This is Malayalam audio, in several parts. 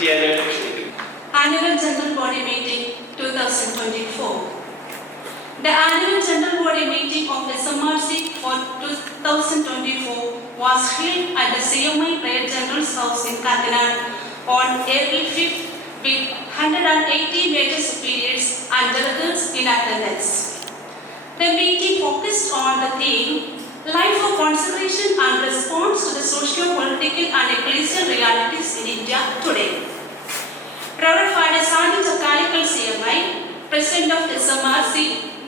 ചെയ്യാനായിട്ട് ക്ഷണിക്കുന്നു. Annual General Body Meeting 2024. The Annual General Body Meeting of SMRC for 2024 was held at the CMI Prayer General's House in Kakinad on April 5th with 180 major superiors and delegates in attendance. The meeting focused on the theme Life of Consideration and Response to the Socio-Political and Ecclesial Realities in India Today. Reverend Father Sadi Chakalikal CMI, President of SMRC,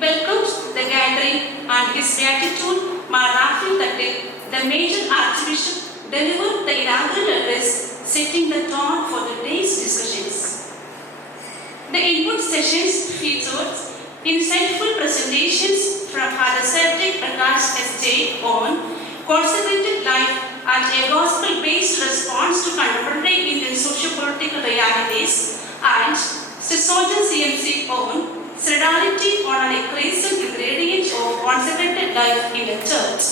welcomes the gathering and his gratitude Marathi Tatil, the major Archbishop, delivered the inaugural address, setting the tone for the day's discussions. The input sessions featured insightful presentations from Father Cedric Prakash S.J. on consecrated life and a gospel-based response to contemporary Indian socio-political realities, and Sisojan CMC on solidarity on an ecclesial ingredient of consecrated life in the church.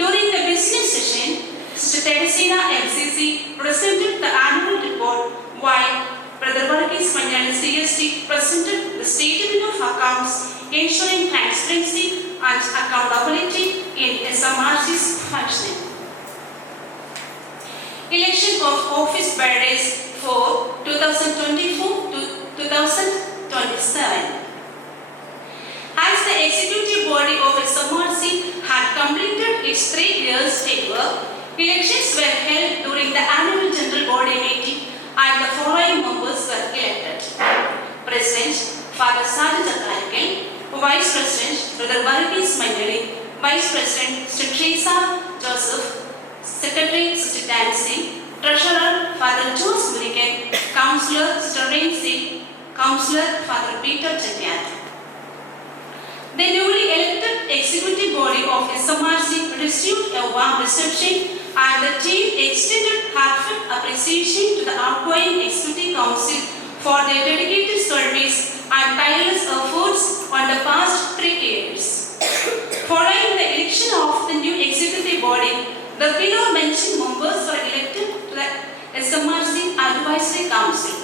During the business session, Sister Teresina MCC presented the annual report, while Brother Varghese Manyani CST presented the statement of accounts ensuring transparency and accountability in SMRC's functioning. Election of office bearers for 2024 to 2027. As the executive body of SMRC had completed its 3 years tenure, elections were held during the annual general body meeting and the following members were elected. President Father Sadi Chakalikal, Vice President Brother Varghese Manyani, Vice President Sister Teresa Joseph, Secretary Sister Nancy, Treasurer Father Jose Murikan, Councillor Sister Renzi, Councillor Father Peter Chakyan. The newly elected executive body of SMRC received a warm reception, and the team extended heartfelt appreciation to the outgoing Executive Council for their dedicated service and tireless efforts on the past 3 years. Following the election of the new executive body, the below mentioned members were elected to the SMRC Advisory Council.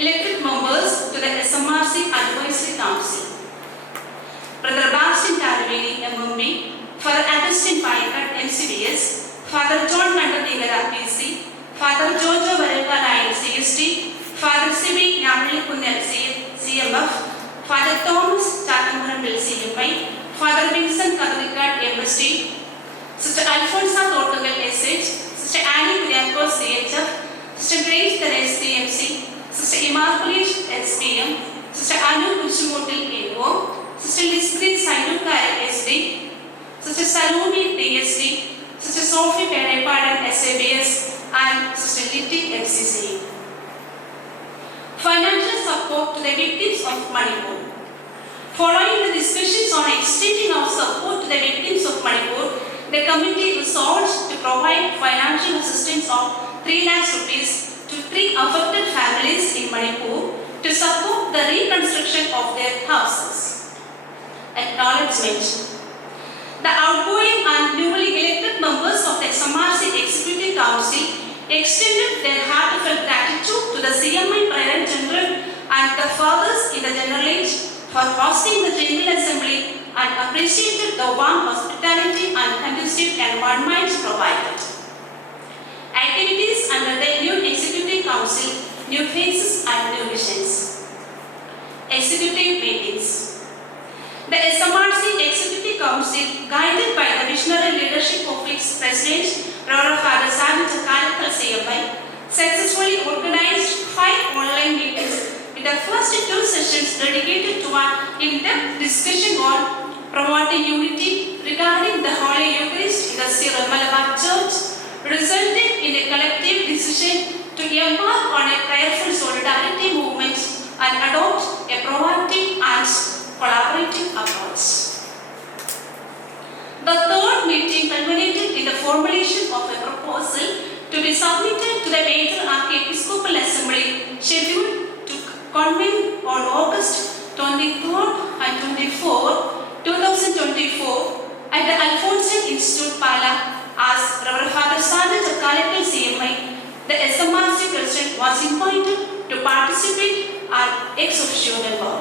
Elected members to the SMRC Advisory Council: Brother Bastian Tarvini, MMB, Father Augustine Paikat, MCBS, Father John Kandatingara, PC, Father Jojo Varelkanayan, CST, Father Sibi Nyamalikunel, CMF, Father Thomas Chakangarambil, CMI, Father Vincent Kadalikat, MST, Sister Alfonsa Totagal, SH, Sister Annie Kuriakos, CHF, Sister Grace Teres, CMC, Sister Immaculate, SPM, Sister Anu Kuchumutil, AO, Sister Lisbeth Sainukar, SD, Sister Salome, DSD, Sister Sophie Perepadan, SABS, and Sister Litty, FCC. Financial support to the victims of Manipur. Following the discussions on extending our support to the victims of Manipur, the committee resolved to provide financial assistance of 3 lakh rupees to 3 affected families in Manipur to support the reconstruction of their houses. Acknowledgement. The outgoing and newly elected members of the SMRC Executive Council extended their heartfelt gratitude to the CMI Prayer General and the fathers in the General Age for hosting the General Assembly and appreciated the warm hospitality and conducive environment provided. Activities under the new Executive Council, new faces and new visions. Executive meetings. The SMRC Executive Council, guided by the visionary leadership of its President, Reverend Father Sadi Chakalikal CMI, successfully organized 5 online meetings, with the first 2 sessions dedicated to an in-depth discussion on promoting unity regarding the Holy Eucharist in the Syro Malabar Church, resulting in a collective decision to embark on a prayerful solidarity movement and adopt a proactive and collaborative approach. The third meeting culminated in the formulation of a proposal to be submitted to the Major Archiepiscopal Assembly, scheduled to convene on August 23rd and 24th, 2024 at the Alphonsian Institute, Pala, as Reverend Father Sadi Chakalikal CMI, the was invited to participate as ex officio member.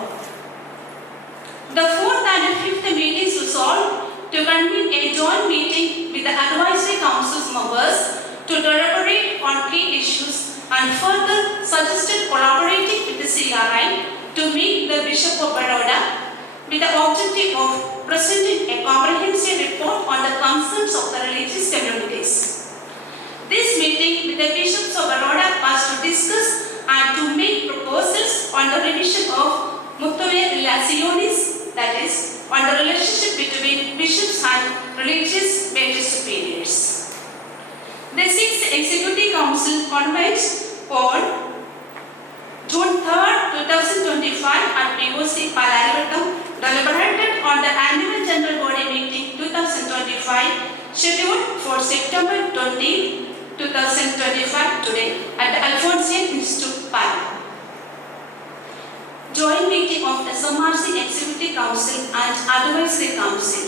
The fourth and fifth meetings resolved to convene a joint meeting with the advisory council's members to deliberate on key issues and further suggested collaborating with the CRI to meet the Bishop of Baroda with the objective of presenting a comprehensive report on the concerns of the religious communities. This meeting with the Bishops of Baroda was to discuss and to make proposals on the revision of Mutuae Relationis, that is, on the relationship between bishops and religious major superiors. The 6th Executive Council convened on June 3rd, 2025 at POC Palarivattam, deliberated on the annual general body meeting 2025 scheduled for September 20, 2025 today at the Alphonsian Institute, Pali. Joint meeting of the SMRC Executive Council and Advisory Council.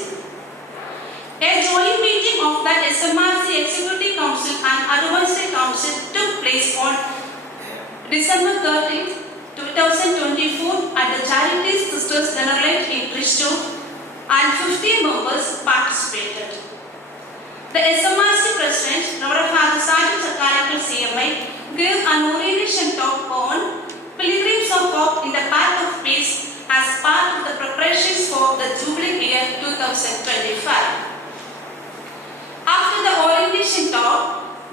A joint meeting of the SMRC Executive Council and Advisory Council took place on December 30, 2024 at the Charities Sisters Generalate in Bristol, and 15 members participated. The SMRC President, Reverend Father Sajid Chakalakal CMI, gave an orientation talk on Pilgrims of Hope in the Path of Peace as part of the preparations for the Jubilee year 2025. After the orientation talk,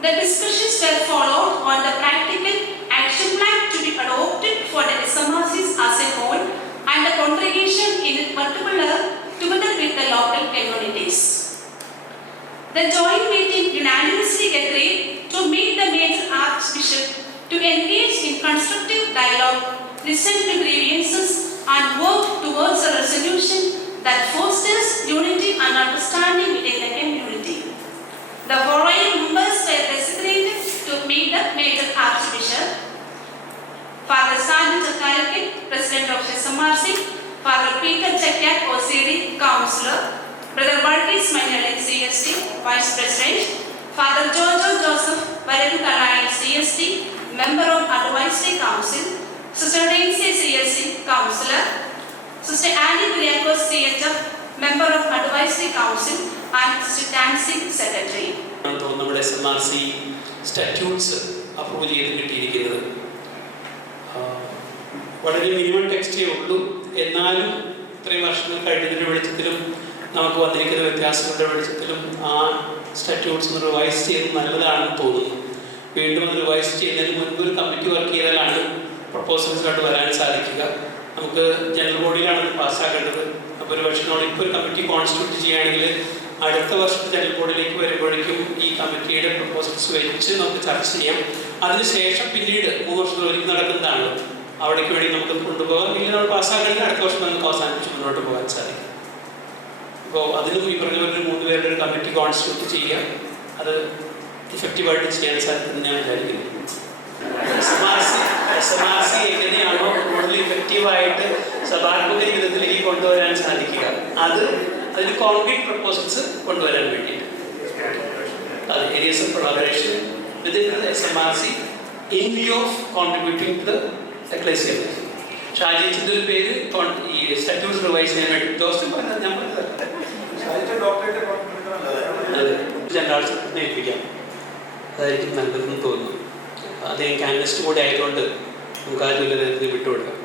the discussions were followed on the practical action plan to be adopted for the SMRCs as a whole and the congregation in particular together with the local communities. The joint meeting unanimously agreed to meet the major archbishop to engage in constructive dialogue, listen to grievances, and work towards a resolution that fosters unity and understanding within the community. The following members were designated to meet the major archbishop: Father Sajid Chakalakal, President of SMRC; Father Peter Chakyak, OCD, Councillor; Brother Varghese Manyalan, CST, Vice President; Father Jojo Joseph Varadukalayan, CST, Member of Advisory Council; Sister Nancy, CSC, Councillor; Sister Annie Kuriakos, CHF, Member of Advisory Council, and Sister Nancy, Secretary. നമ്മുടെ SMRC സ്റ്റാറ്റ്യൂട്ട്സ് അപ്രൂവ് ചെയ്ത് കിട്ടിയിരിക്കുന്നത് വളരെ മിനിമം ടെക്സ്റ്റേ ഉള്ളൂ. എന്നാലും ഇത്രയും വർഷങ്ങൾ കഴിഞ്ഞതിൻ്റെ വെളിച്ചത്തിലും നമുക്ക് വന്നിരിക്കുന്ന വ്യത്യാസങ്ങളുടെ വെളിച്ചത്തിലും ആ സ്റ്റാറ്റ്യൂട്ട്സ് ഒന്ന് റിവൈസ് ചെയ്ത് നല്ലതാണെന്ന് തോന്നുന്നു. വീണ്ടും അത് റിവൈസ് ചെയ്യുന്നതിന് മുൻപ് ഒരു കമ്മിറ്റി വർക്ക് ചെയ്താലാണ് പ്രപ്പോസൽസിലോട്ട് വരാൻ സാധിക്കുക. നമുക്ക് ജനറൽ ബോഡിയിലാണ് അത് പാസ്സാക്കേണ്ടത്. അപ്പോൾ ഒരു പക്ഷേ നമ്മൾ ഇപ്പോൾ ഒരു കമ്മിറ്റി കോൺസ്റ്റിറ്റ്യൂട്ട് ചെയ്യുകയാണെങ്കിൽ അടുത്ത വർഷത്തെ ജനറൽ ബോഡിയിലേക്ക് വരുമ്പോഴേക്കും ഈ കമ്മിറ്റിയുടെ പ്രപ്പോസൽസ് വെച്ച് നമുക്ക് ചർച്ച ചെയ്യാം. അതിനുശേഷം പിന്നീട് 3 വർഷത്തിലൊരിക്കൽ നടക്കുന്നതാണ്. അവിടേക്ക് വേണ്ടി നമുക്ക് കൊണ്ടുപോകാം. ഇല്ലെങ്കിൽ നമ്മൾ പാസ്സാക്കണമെങ്കിൽ അടുത്ത വർഷം നമുക്ക് അവസാനിപ്പിച്ച് മുന്നോട്ട് പോകാൻ സാധിക്കും. അപ്പോൾ അതിനും ഈ പറഞ്ഞ പോലെ 3 പേരുടെ ഒരു കമ്മിറ്റി കോൺസ്റ്റിറ്റ്യൂട്ട് ചെയ്യുക, അത് ഇഫക്റ്റീവായിട്ട് ചെയ്യാൻ സാധിക്കുമെന്ന് ഞാൻ വിചാരിക്കുന്നു. SMRC എങ്ങനെയാണോ കൂടുതൽ ഇഫക്റ്റീവായിട്ട് സഭാത്മക ജീവിതത്തിലേക്ക് കൊണ്ടുവരാൻ സാധിക്കുക, അതിന് കോൺക്രീറ്റ് പ്രപ്പോസൽസ് കൊണ്ടുവരാൻ വേണ്ടിയിട്ട് അത് areas of collaboration within the SMRC in view of contributing to the ecclesial. ഷാജിച്ചിൻ്റെ ഒരു പേര് ഈ സ്റ്റാറ്റ്യൂട്ട്സ് റിവൈസ് ചെയ്യാൻ വേണ്ടി ജോസഫ് പറഞ്ഞത് ഞാൻ പറഞ്ഞത് ജനറൽ സെക്രട്ടറിനെ ഏൽപ്പിക്കാം. അതായിരിക്കും നല്ലതെന്ന് തോന്നുന്നു. അദ്ദേഹം കാനലിസ്റ്റ് കൂടെ ആയതുകൊണ്ട് നമുക്ക് ആ ജോലി നേരത്തെ വിട്ടുകൊടുക്കാം.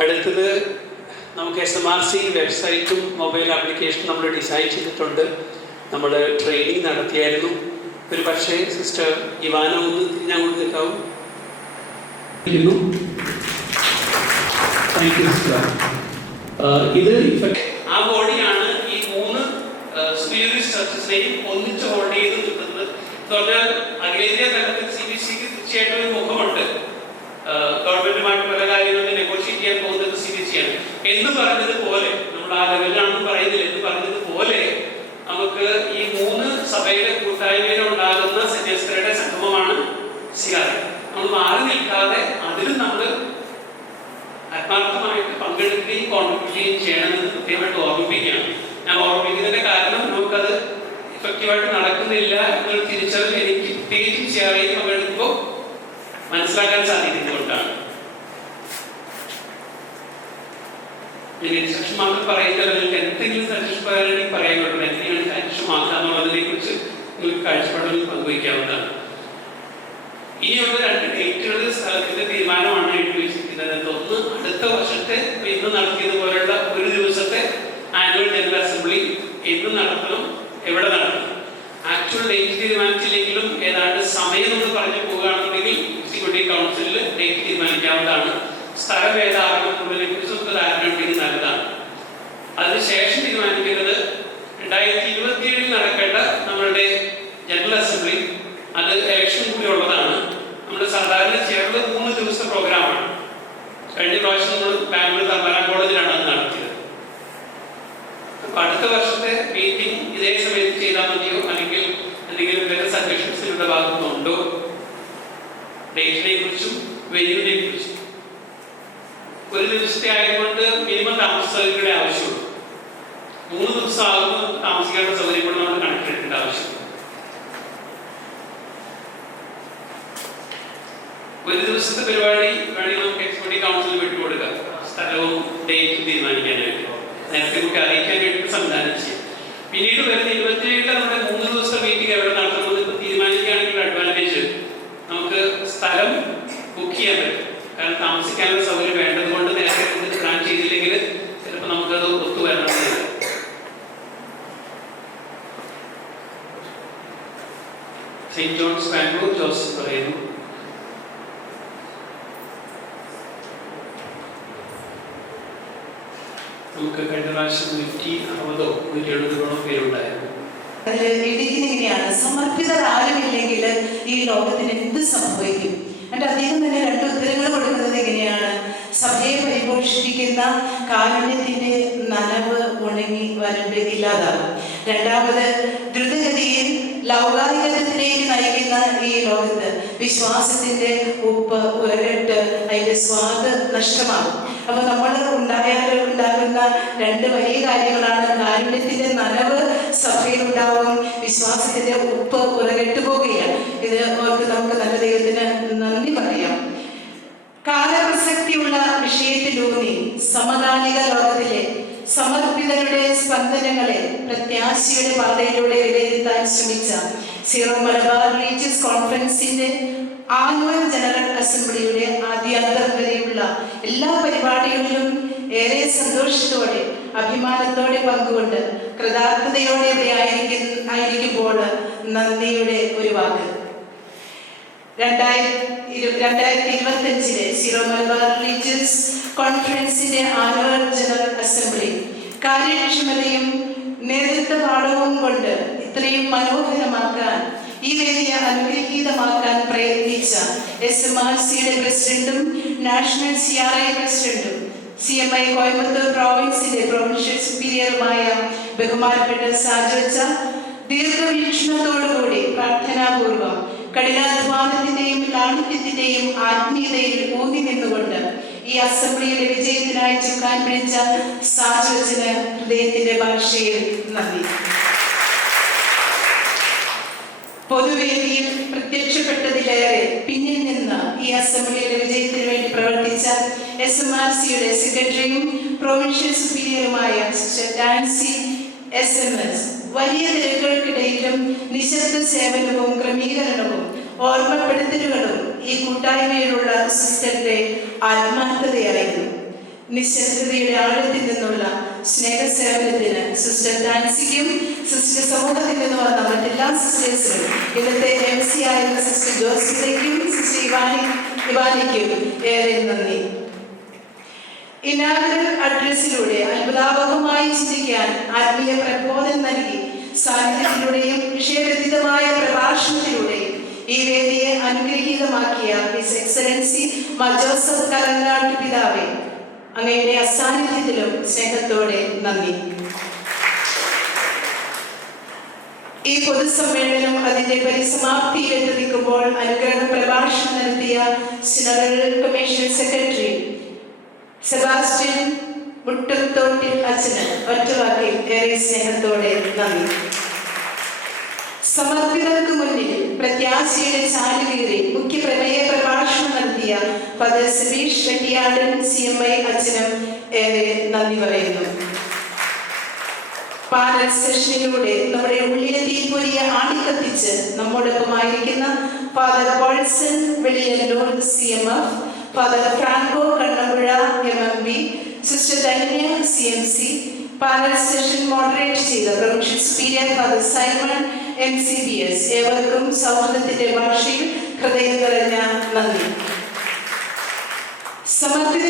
അടുത്തത് നമുക്ക് SMRC വെബ്സൈറ്റും മൊബൈൽ ആപ്ലിക്കേഷനും നമ്മൾ ഡിസൈൻ ചെയ്തിട്ടുണ്ട്. നമ്മൾ ട്രെയിനിങ് നടത്തിയായിരുന്നു. ഒരു പക്ഷേ സിസ്റ്റർ ഇവാന ഒന്ന് തിരിഞ്ഞങ്ങോട്ട് നിൽക്കാവും. ഇത് ആ ബോഡിയാണ് ഈ 3 സ്പിരിച്വൽ ചർച്ചസിനെയും ഒന്നിച്ച് ഹോൾഡ് ചെയ്ത് നിൽക്കുന്നത്. എന്ന് പറഞ്ഞാൽ അഖിലേന്ത്യാ തലത്തിൽ CBCക്ക് തീർച്ചയായിട്ടും ഒരു മുഖമുണ്ട്. ഗവൺമെന്റുമായിട്ട് പല കാര്യങ്ങളും നെഗോഷിയേറ്റ് ചെയ്യാൻ പോകുന്നത് CBCയാണ്. എന്ന് പറഞ്ഞതുപോലെ നമ്മൾ ആ ലെവലിലാണെന്ന് പറയുന്നില്ല. എന്ന് പറഞ്ഞതുപോലെ നമുക്ക് ഈ 3 സഭയിലെ കൂട്ടായ്മയിലുണ്ടാകുന്ന സന്യാസികളുടെ സംഗമമാണ് CRI. നമ്മൾ മാറി നിൽക്കാതെ അതിലും നമ്മൾ ആത്മാർത്ഥമായിട്ട് പങ്കെടുക്കുകയും കോൺട്രിബ്യൂട്ട് ചെയ്യണമെന്ന് കൃത്യമായിട്ട് ഓർമ്മിപ്പിക്കുകയാണ്. ഞാൻ ഓർമ്മിപ്പിക്കുന്നതിന്റെ കാരണം നമുക്കത് ഇഫക്റ്റീവായിട്ട് നടക്കുന്നില്ല എന്നൊരു തിരിച്ചറിവ് എനിക്ക് പ്രത്യേകിച്ചും CRI പങ്കെടുക്കുമ്പോൾ മനസ്സിലാക്കാൻ സാധിക്കുന്നതുകൊണ്ടാണ്. കാര്യക്ഷമമാക്കാൻ പറയുന്നത് നിങ്ങൾക്ക് എന്തെങ്കിലും സജഷൻ പറയാനാണെങ്കിൽ പറയാൻ പറ്റും. എങ്ങനെയാണ് കാര്യക്ഷമമാക്കുക എന്നുള്ളതിനെ കുറിച്ച് നിങ്ങൾക്ക് കാഴ്ചപ്പാടുകൾ പങ്കുവയ്ക്കാവുന്നതാണ്. ഇനിയുള്ള 2 ഡേറ്റുകൾ സ്ഥലത്തിന്റെ തീരുമാനമാണ് എഴുതി വെച്ചിരിക്കുന്നത്. ഒന്ന് അടുത്ത വർഷത്തെ ഇന്ന് നടത്തിയതുപോലുള്ള ഒരു ദിവസത്തെ ആനുവൽ ജനറൽ അസംബ്ലി എന്ന് നടത്തണം, എവിടെ നടത്തണം. ആക്ച്വൽ ഡേറ്റ് തീരുമാനിച്ചില്ലെങ്കിലും ഏതാണ്ട് സമയം എന്ന് പറഞ്ഞു പോവുകയാണെന്നുണ്ടെങ്കിൽ എക്സിക്യൂട്ടീവ് കൗൺസിലിൽ ഡേറ്റ് തീരുമാനിക്കാവുന്നതാണ്. സ്ഥലം ഏതാകുന്നതിനെ കുറിച്ച് നമുക്ക് ധാരണ ഉണ്ടെങ്കിൽ നല്ലതാണ്. അതിനുശേഷം തീരുമാനിക്കുന്നത് 2027 നടക്കേണ്ട നമ്മളുടെ ജനറൽ അസംബ്ലി, അത് ഇലക്ഷൻ കൂടി ഉള്ളതാണ്. നമ്മൾ സാധാരണ ചേർന്ന് 3 ദിവസത്തെ പ്രോഗ്രാമാണ്. കഴിഞ്ഞ പ്രാവശ്യം നമ്മൾ ബാംഗ്ലൂർ തമ്പാന കോളേജിലാണ് അത് നടത്തിയത്. അപ്പോൾ അടുത്ത വർഷത്തെ മീറ്റിംഗ് ഇതേ സമയത്ത് ചെയ്താൽ മതിയോ, അല്ലെങ്കിൽ എന്തെങ്കിലും വേറെ സജഷൻസ് നിങ്ങളുടെ ഭാഗത്തുനിന്നുണ്ടോ? ഡേറ്റിനെ കുറിച്ചും വെന്യൂവിനെ കുറിച്ചും. ഒരു ദിവസത്തെ ആയതുകൊണ്ട് മിനിമം താമസ സൗകര്യങ്ങളുടെ ആവശ്യമുള്ളൂ. 3 ദിവസം ആകുമ്പോൾ താമസിക്കാനുള്ള സൗകര്യം കൂടെ നമ്മൾ കണക്കിലെടുക്കേണ്ട ആവശ്യമുണ്ട്. ഒരു ദിവസത്തെ പരിപാടി വേണമെങ്കിൽ നമുക്ക് എക്സിക്യൂട്ടീവ് കൗൺസിൽ വിട്ടുകൊടുക്കാം, സ്ഥലവും ഡേറ്റും തീരുമാനിക്കാനായിട്ട്. നേരത്തെ നമുക്ക് അറിയിക്കാൻ വേണ്ടി സംവിധാനം ചെയ്യും. പിന്നീട് വരുന്ന 27 നമ്മുടെ 3 ദിവസത്തെ മീറ്റിംഗ് എവിടെ നടത്തുന്നത് ഇപ്പോൾ തീരുമാനിക്കുകയാണെങ്കിൽ അഡ്വാൻറ്റേജ് നമുക്ക് സ്ഥലം ബുക്ക് ചെയ്യാൻ പറ്റും. കാരണം താമസിക്കാനുള്ള സൗകര്യം വേണ്ടത് കൊണ്ട് നേരത്തെ പ്ലാൻ ചെയ്തില്ലെങ്കിൽ ചിലപ്പോൾ നമുക്കത് ഒത്തുവരണമെന്നില്ല. സെയിൻറ്റ് ജോൺസ് ബാംഗ്ലൂർ ജോസഫ് പറയുന്നു. നമുക്ക് കഴിഞ്ഞ പ്രാവശ്യം 160 170 പേരുണ്ടായിരുന്നു. അതിൽ എഴുതിയിരിക്കുന്നതാണ്, സമർപ്പിതർ ആരുമില്ലെങ്കിൽ ഈ ലോകത്തിന് എന്ത് സംഭവിക്കും. എന്നിട്ട് അദ്ദേഹം തന്നെ 2 ഉത്തരങ്ങൾ കൊടുക്കുന്നത് എങ്ങനെയാണ്? സഭയെ പരിപോഷിപ്പിക്കുന്ന കാരുണ്യത്തിന്റെ നനവ് ഉണങ്ങി വരണ്ട് ഇല്ലാതാകും. രണ്ടാമത്, ദ്രുതഗതിയിൽ ലൗകാരികത്തിലേക്ക് നയിക്കുന്ന ഈ ലോകത്ത് വിശ്വാസത്തിന്റെ ഉപ്പ് ഉരകട്ട് അതിന്റെ സ്വാദ് നഷ്ടമാകും. അപ്പൊ നമ്മൾ ഉണ്ടാകുന്ന 2 വലിയ കാര്യങ്ങളാണ്. കാരുണ്യത്തിന്റെ നനവ് സഭയിൽ ഉണ്ടാവും, വിശ്വാസത്തിന്റെ ഉപ്പ് ഉരകെട്ടു പോകുകയാണ്. ഇത് ഓർക്ക് നമുക്ക് നല്ല ദൈവത്തിന് നന്ദി പറയാം. കാലപ്രസക്തിയുള്ള വിഷയത്തിലൂന്നി സമകാലിക ലോകത്തിലെ സമർപ്പിതരുടെ സ്പന്ദനങ്ങളെ പ്രത്യാശയുടെ പാതയിലൂടെ വിലയിരുത്താൻ ശ്രമിച്ച സീറോ മലബാർ റിലീജിയസ് കോൺഫറൻസിന്റെ ആനുവൽ ജനറൽ അസംബ്ലിയുടെ ആദ്യാന്തം വരെയുള്ള എല്ലാ പരിപാടികളിലും ഏറെ സന്തോഷത്തോടെ അഭിമാനത്തോടെ പങ്കുകൊണ്ട് കൃതാർത്ഥതയോടെ ഇവിടെ ആയിരിക്കുമ്പോൾ നന്ദിയുടെ ഒരു വാക്ക്. 2025 സീറോ മലബാർ റിലീജിയസ് കോൺഫറൻസിന്റെ ആനുവൽ ജനറൽ അസംബ്ലി കാര്യക്ഷമതയും നേതൃത്വ പാഠവും കൊണ്ട് ഇത്രയും മനോഹരമാക്കാൻ, ഈ വേദിയെ അനുഗ്രഹീതമാക്കാൻ പ്രയത്നിച്ച SMRCയുടെ പ്രസിഡന്റും നാഷണൽ CRI പ്രസിഡന്റും CMI കോയമ്പത്തൂർ പ്രോവിൻസിന്റെ പ്രൊവിൻഷ്യൽ സുപ്പീരിയറുമായ ബഹുമാനപ്പെട്ട സാജോച്ച ദീർഘവീക്ഷണത്തോടുകൂടി പ്രാർത്ഥനാപൂർവം കഠിനാധ്വാനത്തിന്റെയും ലാളിത്യത്തിന്റെയും ആത്മീയതയിൽ ഊന്നി നിന്നുകൊണ്ട് ഈ അസംബ്ലിയുടെ വിജയത്തിനായി ചുക്കാൻ പിടിച്ച സാജോച്ചന് ഹൃദയത്തിന്റെ ഭാഷയിൽ നന്ദി. പൊതുവേദിയിൽ പ്രത്യക്ഷപ്പെട്ടതിലേറെ പിന്നിൽ നിന്ന് ഈ അസംബ്ലിയുടെ വിജയത്തിന് വേണ്ടി പ്രവർത്തിച്ച SMRCയുടെ സെക്രട്ടറിയും പ്രൊവിൻഷ്യൽ സുപ്പീരിയറുമായ സിസ്റ്റർ ഡാൻസി SMS വലിയ തിരക്കുകൾക്കിടയിലും നിശബ്ദ സേവനവും ക്രമീകരണവും ഓർമ്മപ്പെടുത്തലുകളും ഈ കൂട്ടായ്മയിലുള്ള സിസ്റ്ററിന്റെ ആത്മാർത്ഥതയായിരുന്നു. നിശബ്ദതയുടെ ആഴത്തിൽ നിന്നുള്ള സ്നേഹസേവനത്തിന് സിസ്റ്റർ ഡാൻസിക്കും സിസ്റ്റർ സമൂഹത്തിൽ നിന്ന് വന്ന മറ്റെല്ലാ സിസ്റ്റേഴ്സിനും, ഇന്നത്തെ MC ആയിരുന്ന സിസ്റ്റർ ജോസ്ഫിതയ്ക്കും സിസ്റ്റർ ഇവാനിക്കും ഏറെ നന്ദി. ഇനാഗുറൽ അഡ്രസ്സിലൂടെ അത്ഭുതാവഹമായി ചിന്തിക്കാൻ ആത്മീയ പ്രബോധനം നൽകി സാന്നിധ്യത്തിലൂടെയും വിഷയബന്ധിതമായ പ്രഭാഷണത്തിലൂടെയും ഈ വേദിയെ അനുഗ്രഹീതമാക്കിയ ഹിസ് എക്സലൻസി മാർ ജോസഫ് കലങ്ങാട്ട് പിതാവേ, അങ്ങയുടെ അസാന്നിധ്യത്തിലും സ്നേഹത്തോടെ നന്ദി. ഈ പൊതുസമ്മേളനം അതിന്റെ പരിസമാപ്തിയിലെത്തി നിൽക്കുമ്പോൾ അനുഗ്രഹ പ്രഭാഷണം നടത്തിയ സിനഡൽ കമ്മീഷൻ സെക്രട്ടറി സെബാസ്റ്റ്യൻ മുട്ടത്തോട്ടിൽ അച്ഛന് ഒറ്റവാക്കിൽ ഏറെ സ്നേഹത്തോടെ നന്ദി. സമർപ്പിതർക്ക് മുന്നിൽ പ്രത്യാശയുടെ ചാലുകീറി മുഖ്യ പ്രമേയ പ്രഭാഷണം ഫാദർ സബീഷ് വെട്ടിയാടൻ CMI അച്ഛനും ഏറെ നന്ദി പറയുന്നു. പാനൽ സെഷനിലൂടെ നമ്മുടെ ഉള്ളിലെ തീപ്പൊരിയെ ആണിക്കത്തിച്ച് നമ്മോടൊപ്പമായിരിക്കുന്ന father Paulson Veliyannoor CMF, father Franco Kannampuzha MMB, sister Dhanya CMC, panel session moderate ചെയ്ത provincial superior father Simon MCBS, ഏവർക്കും സൗഹൃദത്തിന്റെ ഭാഷയിൽ ഹൃദയം നിറഞ്ഞ നന്ദി. സമർപ്പിത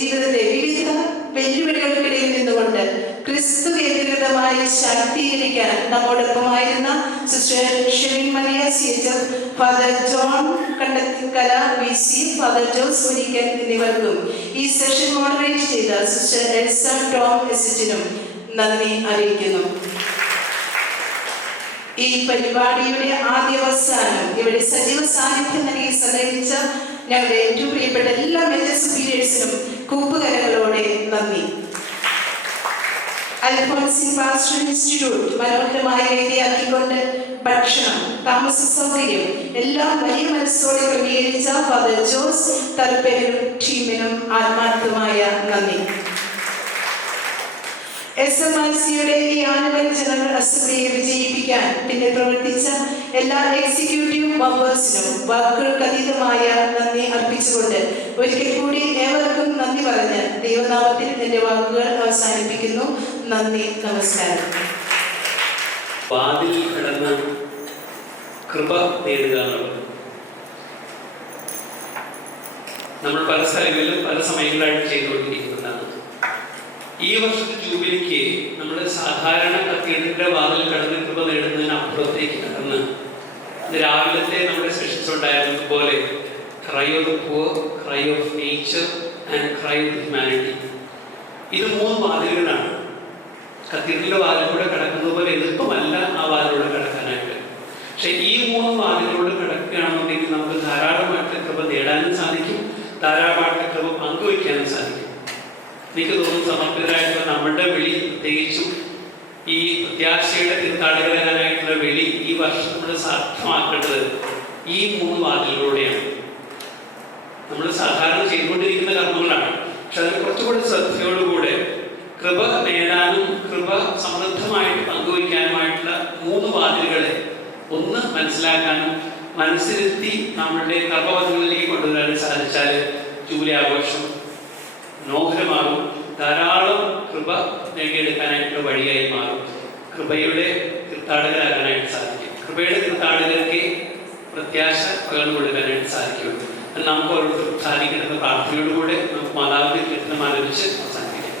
ജീവിതത്തെ വിവിധ വെല്ലുവിളികൾക്കിടയിൽ നിന്നുകൊണ്ട് ക്രിസ്തു കേന്ദ്രീകൃതമായി ശാക്തീകരിക്കാൻ നമ്മോടൊപ്പമായിരുന്ന sister Shemin Maria CHF, father John Kandathikkala VC, father Jose Munikkan എന്നിവർക്കും ഈ സെഷൻ മോഡറേറ്റ് ചെയ്ത സിസ്റ്റർ എൽസ ടോം എസിറ്റിനും നന്ദി അറിയിക്കുന്നു. ഈ പരിപാടിയുടെ ആദ്യാവസാനം ഇവിടെ സജീവ സാന്നിധ്യം നൽകി സഹകരിച്ച ഞങ്ങളുടെ ഏറ്റവും പ്രിയപ്പെട്ട എല്ലാ മേജർ സുപ്പീരിയേഴ്സിനും കൂപ്പുകരങ്ങളോടെ നന്ദി. അൽഫോൻസിൻ പാസ്റ്ററൽ ഇൻസ്റ്റിറ്റ്യൂട്ട് മനോഹരമായ വേദിയാക്കിക്കൊണ്ട് ഭക്ഷണം, താമസ സൗകര്യം എല്ലാം വലിയ മനസ്സോടെ ക്രമീകരിച്ച ഫാദർ ജോസ് തലപ്പേരും ടീമിനും ആത്മാർത്ഥമായ നന്ദി. SMRCയുടെ ഈ ആനുവൽ ജനറൽ അസംബ്ലിയെ വിജയിപ്പിക്കാൻ പിന്നെ പ്രവർത്തിച്ച എല്ലാ എക്സിക്യൂട്ടീവ് മെമ്പേഴ്സിനും വാക്കുകൾക്ക് അതീതമായ നന്ദി അർപ്പിച്ചുകൊണ്ട് ഒരിക്കൽ കൂടി ഏവർക്കും നന്ദി പറഞ്ഞ് ദൈവനാമത്തിൽ എൻ്റെ വാക്കുകൾ അവസാനിപ്പിക്കുന്നു. നന്ദി, നമസ്കാരം. വാതിൽ കടന്ന് കൃപ നേടുക എന്നുള്ളത് നമ്മൾ പല സ്ഥലങ്ങളിലും പല സമയങ്ങളായിട്ട് ചെയ്തുകൊണ്ടിരിക്കുന്നതാണ്. ഈ വർഷത്തെ ജൂബിലിക്ക് നമ്മൾ സാധാരണ കത്തീഡ്രലിന്റെ വാതിൽ കടന്ന് കൃപ നേടുന്നതിന് അപ്പുറത്തേക്ക് കടന്ന് രാവിലത്തെ നമ്മുടെ സെഷൻസ് ഉണ്ടായിരുന്നതുപോലെ cry of the poor, cry of nature and cry of humanity, ഇത് 3 വാതിലുകളാണ്. കത്തീഡ്രലിന്റെ വാതിലൂടെ കടക്കുന്നത് പോലെ എളുപ്പമല്ല ആ വാതിലൂടെ കടക്കാനായിട്ട്. പക്ഷെ ഈ 3 വാതിലൂടെ കടക്കുകയാണെന്നുണ്ടെങ്കിൽ നമുക്ക് ധാരാളമായിട്ട് കൃപ നേടാനും സാധിക്കും, ധാരാളമായിട്ട് കൃപ പങ്കുവയ്ക്കാനും സാധിക്കും. എനിക്ക് തോന്നുന്നു സമർപ്പിതരായിട്ടുള്ള നമ്മുടെ വിളി, പ്രത്യേകിച്ചും ഈ പ്രത്യാശയുടെ തീർത്ഥാടകരാനായിട്ടുള്ള വിളി ഈ വർഷം നമ്മൾ സാധ്യമാക്കേണ്ടത് ഈ 3 വാതിലുകളിലൂടെയാണ്. നമ്മൾ സാധാരണ ചെയ്തുകൊണ്ടിരിക്കുന്ന കർമ്മങ്ങളാണ്, പക്ഷെ അതിന് കുറച്ചുകൂടി ശ്രദ്ധയോടുകൂടെ കൃപ നേടാനും കൃപ സമൃദ്ധമായിട്ട് പങ്കുവയ്ക്കാനുമായിട്ടുള്ള 3 വാതിലുകളെ ഒന്ന് മനസ്സിലാക്കാനും മനസ്സിരുത്തി നമ്മളുടെ കർമ്മപഥങ്ങളിലേക്ക് കൊണ്ടുവരാനും സാധിച്ചാൽ ജൂബിലി ആഘോഷം മനോഹരമാകും, ധാരാളം കൃപ നേടിയെടുക്കാനായിട്ടുള്ള വഴിയായി മാറും. കൃപയുടെ തീർത്ഥാടകരാകാനായിട്ട് സാധിക്കും. കൃപയുടെ തീർത്ഥാടകർക്ക് പ്രത്യാശ പകർന്നു കൊടുക്കാനായിട്ട് സാധിക്കും. നമുക്ക് ഓരോരുത്തർക്കും സാധിക്കണമെന്ന പ്രാർത്ഥനയോടുകൂടെ നമുക്ക് മാതാവിന്റെ കീർത്തനം ആരംഭിച്ച് അവസാനിപ്പിക്കാം.